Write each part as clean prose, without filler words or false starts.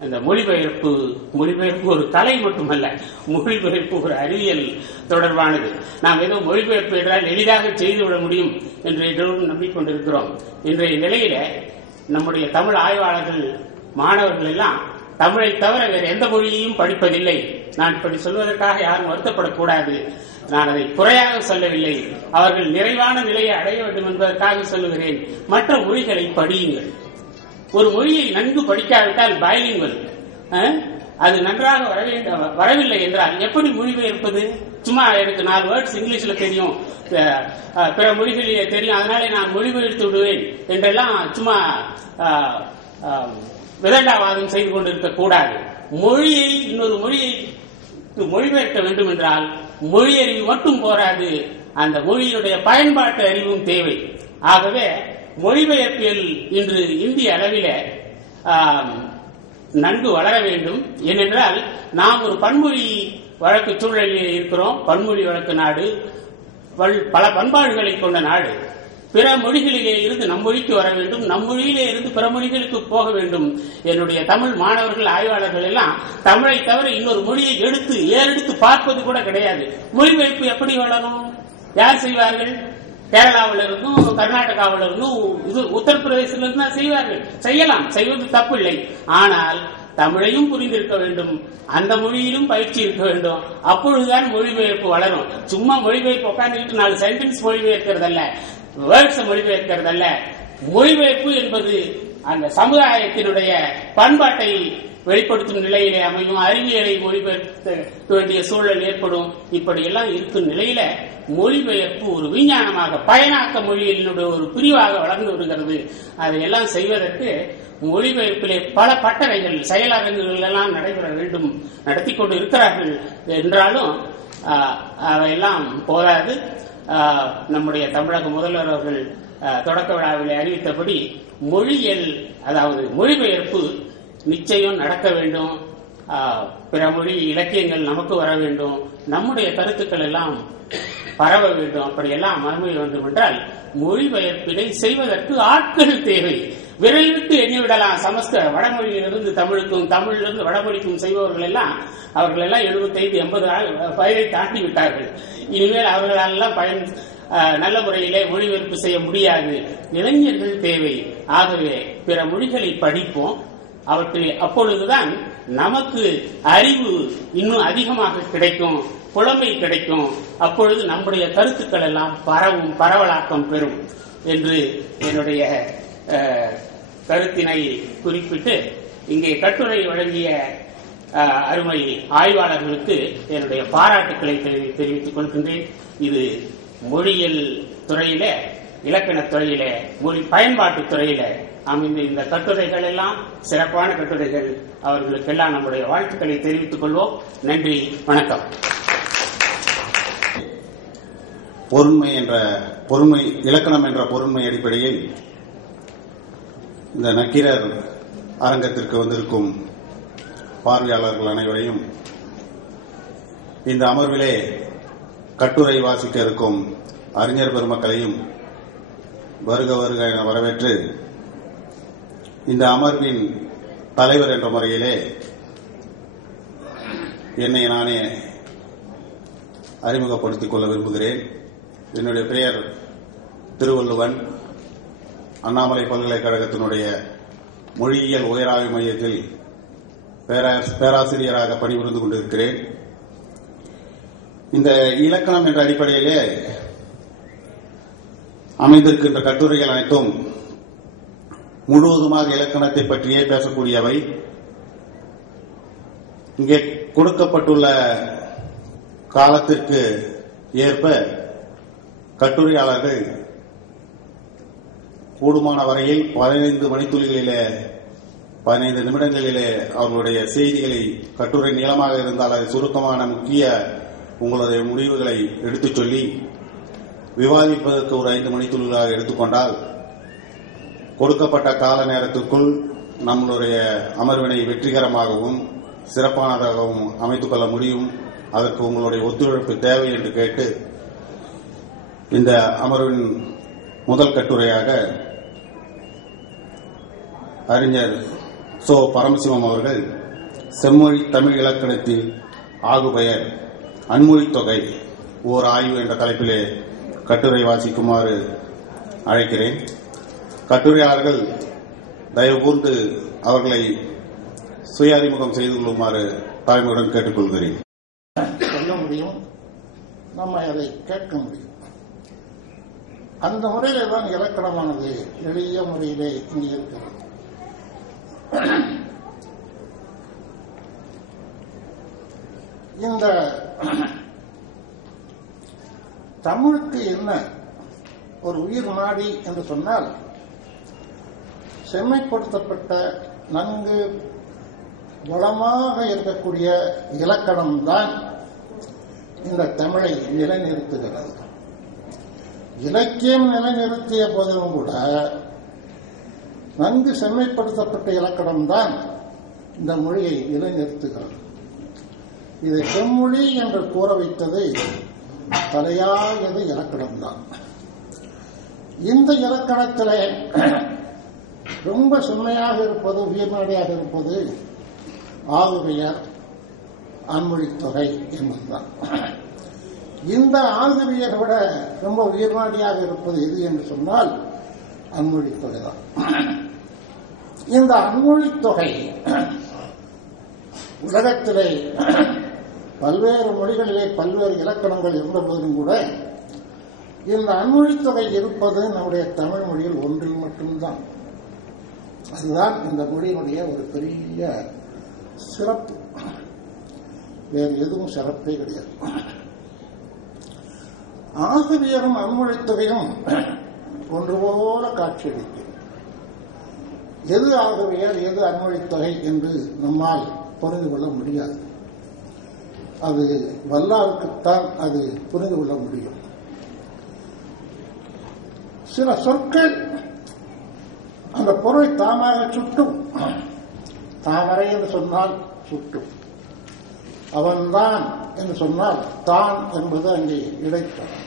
அந்த மொழிபெயர்ப்பு ஒரு கலை மட்டுமல்ல, மொழிபெயர்ப்பு ஒரு அறிவியல் தொடர்பானது. நாம் ஏதோ மொழிபெயர்ப்பு என்றால் எளிதாக செய்துவிட முடியும் என்று எல்லோரும் நம்பிக்கொண்டிருக்கிறோம். இன்றைய நிலையில நம்முடைய தமிழ் ஆய்வாளர்கள் மாணவர்கள் எல்லாம் தமிழை தவிர வேறு எந்த மொழியையும் படிப்பதில்லை. நான் இப்படி சொல்வதற்காக யாரும் வருத்தப்படக்கூடாது. நான் அதை குறையாக சொல்லவில்லை. அவர்கள் நிறைவான நிலையை அடைய வேண்டும் என்பதற்காக சொல்லுகிறேன். மற்ற மொழிகளை படியுங்கள். ஒரு மொழியை நன்கு படிக்காவிட்டால் பைலிங்குவல், அது நன்றாக வரவில்லை என்றால் எப்படி மொழிபெயர்ப்பது? சும்மா எனக்கு 4 வேர்ட்ஸ் இங்கிலீஷ்ல தெரியும், பிற மொழிகளிலே தெரியும், அதனாலே நான் மொழிபெயர்த்து விடுவேன் என்றெல்லாம் சும்மா விதண்டாவாதம் செய்து கொண்டிருக்க கூடாது. மொழியை இன்னொரு மொழியை மொழிபெயர்க்க வேண்டும் என்றால் மொழி அறிவு மட்டும் போராது, அந்த மொழியினுடைய பயன்பாட்டு அறிவும் தேவை. ஆகவே மொழிபெயர்ப்பியல் இன்று இந்திய அளவில் நன்கு வளர வேண்டும். ஏனென்றால் நாம் ஒரு பன்மொழி வழக்கு சூழலில் இருக்கிறோம். பன்மொழி வழக்கு நாடு, பல பண்பாடுகளை கொண்ட நாடு. பிற மொழிகளிலே இருந்து நம் மொழிக்கு வர வேண்டும், நம் மொழியிலே இருந்து பிற மொழிகளுக்கு போக வேண்டும். என்னுடைய தமிழ் மாணவர்கள் ஆய்வாளர்கள் எல்லாம் தமிழை தவிர இன்னொரு மொழியை ஏறெடுத்து பார்ப்பது கூட கிடையாது. மொழிபெயர்ப்பு எப்படி வளரும்? யார் செய்வார்கள்? கேரளாவில் இருந்தும் கர்நாடகாவில் இருந்தும் உத்தரப்பிரதேசத்தில் தான் செய்வார்கள். செய்யலாம், செய்வது தப்பில்லை. ஆனால் தமிழையும் புரிந்திருக்க வேண்டும், அந்த மொழியிலும் பயிற்சி இருக்க வேண்டும். அப்பொழுதுதான் மொழிபெயர்ப்பு வளரும். சும்மா மொழிபெயர்ப்பு உட்கார்ந்துட்டு 4 சென்டென்ஸ் மொழிபெயர்க்கிறதல்ல, வேர்ட்ஸ் மொழிபெயர்க்கிறதல்ல. மொழிபெயர்ப்பு என்பது அந்த சமுதாயத்தினுடைய பண்பாட்டை வெளிப்படுத்தும் நிலையிலே அமையும். அறிவியலை மொழிபெயர்க்க வேண்டிய சூழல் ஏற்படும். இப்படி எல்லாம் இருக்கும் நிலையில மொழிபெயர்ப்பு ஒரு விஞ்ஞானமாக பயனாக்க மொழியினுடைய ஒரு பிரிவாக வளர்ந்து வருகிறது. அதையெல்லாம் செய்வதற்கு மொழிபெயர்ப்பிலே பல பட்டறைகள், செயலரங்குகள் எல்லாம் நடைபெற வேண்டும், நடத்தி கொண்டு இருக்கிறார்கள். என்றாலும் அவையெல்லாம் போராது. நம்முடைய தமிழக முதல்வர் அவர்கள் தொடக்க விழாவிலே அறிவித்தபடி மொழியியல், அதாவது மொழிபெயர்ப்பு நிச்சயம் நடக்க வேண்டும். பிற மொழி இலக்கியங்கள் நமக்கு வர வேண்டும், நம்முடைய கருத்துக்கள் எல்லாம் பரவ வேண்டும். அப்படியெல்லாம் மறுமை வேண்டும் என்றால் மொழிபெயர்ப்பினை செய்வதற்கு ஆட்கள் தேவை. விரல் விட்டு எண்ணிவிடலாம். சமஸ்கிருத வடமொழியிலிருந்து தமிழுக்கும், தமிழிலிருந்து வடமொழிக்கும் செய்பவர்கள் எல்லாம் 75-80 வயதை தாண்டி விட்டார்கள். இனிமேல் அவர்களெல்லாம் நல்ல முறையிலே மொழிபெயர்ப்பு செய்ய முடியாது. இளைஞர்கள் தேவை. ஆகவே பிற மொழிகளை படிப்போம். அப்பொழுதுதான் நமக்கு அறிவு இன்னும் அதிகமாக கிடைக்கும், புலமை கிடைக்கும். அப்பொழுது நம்முடைய கருத்துக்கள் எல்லாம் பரவலாக்கம் பெறும் என்று என்னுடைய கருத்தினை குறிப்பிட்டு இங்கே கட்டுரை வழங்கிய அருமை ஆய்வாளர்களுக்கு என்னுடைய பாராட்டுக்களை தெரிவித்துக் கொள்கின்றேன். இது மொழியியல் துறையில, இலக்கணத் துறையில, மொழி பயன்பாட்டு துறையில அமைந்த இந்த கட்டுரைகள் எல்லாம் சிறப்பான கட்டுரைகள். அவர்களுக்கெல்லாம் நம்முடைய வாழ்த்துக்களை தெரிவித்துக் கொள்வோம். நன்றி, வணக்கம். பொருண்மை இலக்கணம் என்ற பொருண்மை அடிப்படையில் இந்த நக்கீரர் அரங்கத்திற்கு வந்திருக்கும் பார்வையாளர்கள் அனைவரையும், இந்த அமர்விலே கட்டுரை வாசிக்க இருக்கும் அறிஞர் பெருமக்களையும் வருக வருக என வரவேற்று, இந்த அமர்வின் தலைவர் என்ற முறையிலே என்னை நானே அறிமுகப்படுத்திக் கொள்ள விரும்புகிறேன். என்னுடைய பெயர் திருவள்ளுவன். அண்ணாமலை பல்கலைக்கழகத்தினுடைய மொழியியல் உயராய்வு மையத்தில் பேராசிரியராக பணிபுரிந்து கொண்டிருக்கிறேன். இந்த இலக்கணம் என்ற அடிப்படையிலே அமைந்திருக்கின்ற கட்டுரைகள் அனைத்தும் முழுவதுமாக இலக்கணத்தை பற்றியே பேசக்கூடியவை. இங்கே கொடுக்கப்பட்டுள்ள காலத்திற்கு ஏற்ப கட்டுரையாளர்கள் கூடுமான வரையில் 15 நிமிடங்களிலே அவர்களுடைய செய்திகளை, கட்டுரை நீளமாக இருந்தால் அது சுருக்கமான முக்கிய உங்களுடைய முடிவுகளை எடுத்துச் சொல்லி விவாதிப்பதற்கு ஒரு 5 மணித்துளிகளாக எடுத்துக்கொண்டால் கொடுக்கப்பட்ட கால நேரத்திற்குள் நம்மளுடைய அமர்வினை வெற்றிகரமாகவும் சிறப்பானதாகவும் அமைத்துக் கொள்ள முடியும். அதற்கு உங்களுடைய ஒத்துழைப்பு தேவை என்று கேட்டு, இந்த அமர்வின் முதல் கட்டுரையாக அறிஞர் பரமசிவம் அவர்கள் செம்மொழி தமிழ் இலக்கணத்தில் ஆகுபெயர் அன்மொழித் தொகை ஓர் ஆய்வு என்ற தலைப்பிலே கட்டுரை வாசிக்குமாறு அழைக்கிறேன். கட்டுரையாளர்கள் தயவு கூர்ந்து அவர்களை சுய அறிமுகம் செய்து கொள்ளுமாறு தாய்மையுடன் கேட்டுக்கொள்கிறேன். சொல்ல முடியும், நம்ம அதை கேட்க முடியும். அந்த முறையிலே தான் இலக்கணமானது எளிய முறையிலே இங்கே இருக்கிறது. இந்த தமிழுக்கு என்ன ஒரு உயிர் நாடி என்று சொன்னால், செம்மைப்படுத்தப்பட்ட நன்கு வளமாக இருக்கக்கூடிய இலக்கணம் தான் இந்த தமிழை நிலைநிறுத்துகிறது. இலக்கியம் நிலைநிறுத்திய போதிலும் கூட நன்கு செம்மைப்படுத்தப்பட்ட இலக்கணம் தான் இந்த மொழியை நிலைநிறுத்துகிறது. இதை செம்மொழி என்று கூற வைத்தது தலையாயது இலக்கணம் தான். இந்த இலக்கணத்திலே ரொம்ப செம்மையாக இருப்பது, உயிர்நாடியாக இருப்பது ஆகுபெயர் அன்மொழித் தொகை என்பதுதான். இந்த ஆகுபெயரை விட ரொம்ப உயிர்நாடியாக இருப்பது எது என்று சொன்னால் அன்மொழித் தொகை தான். இந்த அன்மொழித் தொகை உலகத்திலே பல்வேறு மொழிகளிலே பல்வேறு இலக்கணங்கள் இருந்தபோதும் கூட இந்த அன்மொழித் தொகை இருப்பது நம்முடைய தமிழ் மொழியில் ஒன்றில் மட்டும்தான். அதுதான் இந்த மொழியினுடைய ஒரு பெரிய சிறப்பு. வேறு எதுவும் சிறப்பே கிடையாது. ஆகுபெயரும் அன்மொழித் தொகையும் ஒன்று போல காட்சியளிக்கும். எது ஆகுபெயர் எது அன்மொழித் தொகை என்று நம்மால் புரிந்து கொள்ள முடியாது. அது வல்லாருக்குத்தான் அது புரிந்து கொள்ள முடியும். சில சொற்கள் அந்த பொருளை தாமாக சுட்டும். தாமரை என்று சொன்னால் சுட்டும். அவன்தான் என்று சொன்னால் தான் என்பது அங்கே இடைத்தரம்.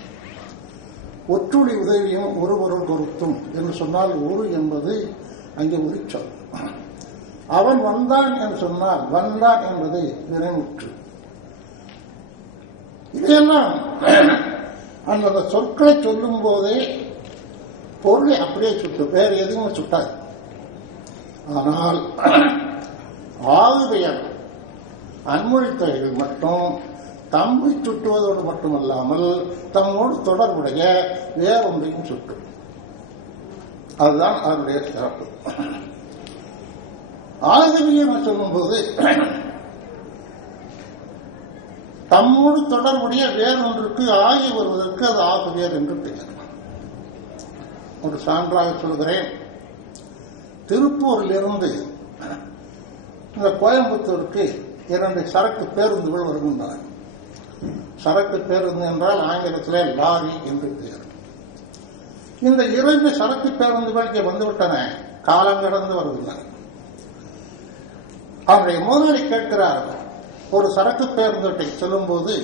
ஒற்றுளி உதவியும் ஒரு பொருள் பொருத்தும் என்று சொன்னால் ஒரு என்பது அங்கே உரிச்சொல். அவன் வந்தான் என்று சொன்னால் வந்தான் என்பது வினைமுற்று. இதையெல்லாம் அந்த சொற்களை சொல்லும் போதே பொருளை அப்படியே சுட்டும், வேறு எதுவும் சுட்டாது. ஆனால் ஆகுபெயர் அன்மொழித் தொகைகள் மட்டும் தம்மை சுட்டுவதோடு மட்டுமல்லாமல் தம்மோடு தொடர்புடைய வேறொன்றையும் சுட்டும். அதுதான் அதனுடைய சிறப்பு. ஆகுபெயர் சொல்லும் போது தம்மோடு தொடர்புடைய வேறொன்றுக்கு ஆகி வருவதற்கு அது ஆகுபெயர் என்று பெயர். ஒரு சான்றாக சொல்கிறேன். திருப்பூரிலிருந்து இந்த கோயம்புத்தூருக்கு 2 சரக்கு பேருந்துகள் வருகின்றன. சரக்கு பேருந்து என்றால் ஆங்கிலத்தில் லாரி என்று பெயர். இந்த 2 சரக்கு பேருந்துகள் இங்கே வந்துவிட்டன, காலம் கடந்து வருகின்றன. அவருடைய முதலாளி கேட்கிறார்கள், ஒரு சரக்கு பேருந்தை சொல்லும் போது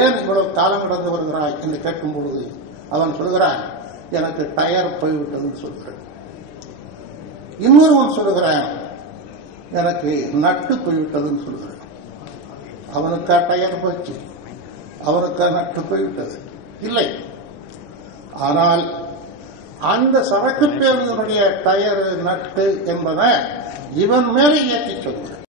ஏன் இவ்வளவு காலம் கடந்து வருகிறாய் என்று கேட்கும் பொழுது அவன் சொல்கிறான், எனக்கு டயர் போய்விட்டதுன்னு சொல்கிறேன். இன்னொருவன் சொல்லுகிறான், எனக்கு நட்டு போய்விட்டதுன்னு சொல்கிறேன். அவனுக்கா டயர் போச்சு, அவனுக்கா நட்டு போய்விட்டது இல்லை. ஆனால் அந்த சரக்கு பேருந்தினுடைய டயர் நட்டு என்பன இவன் மேலே ஏற்றி சொல்கிறேன்.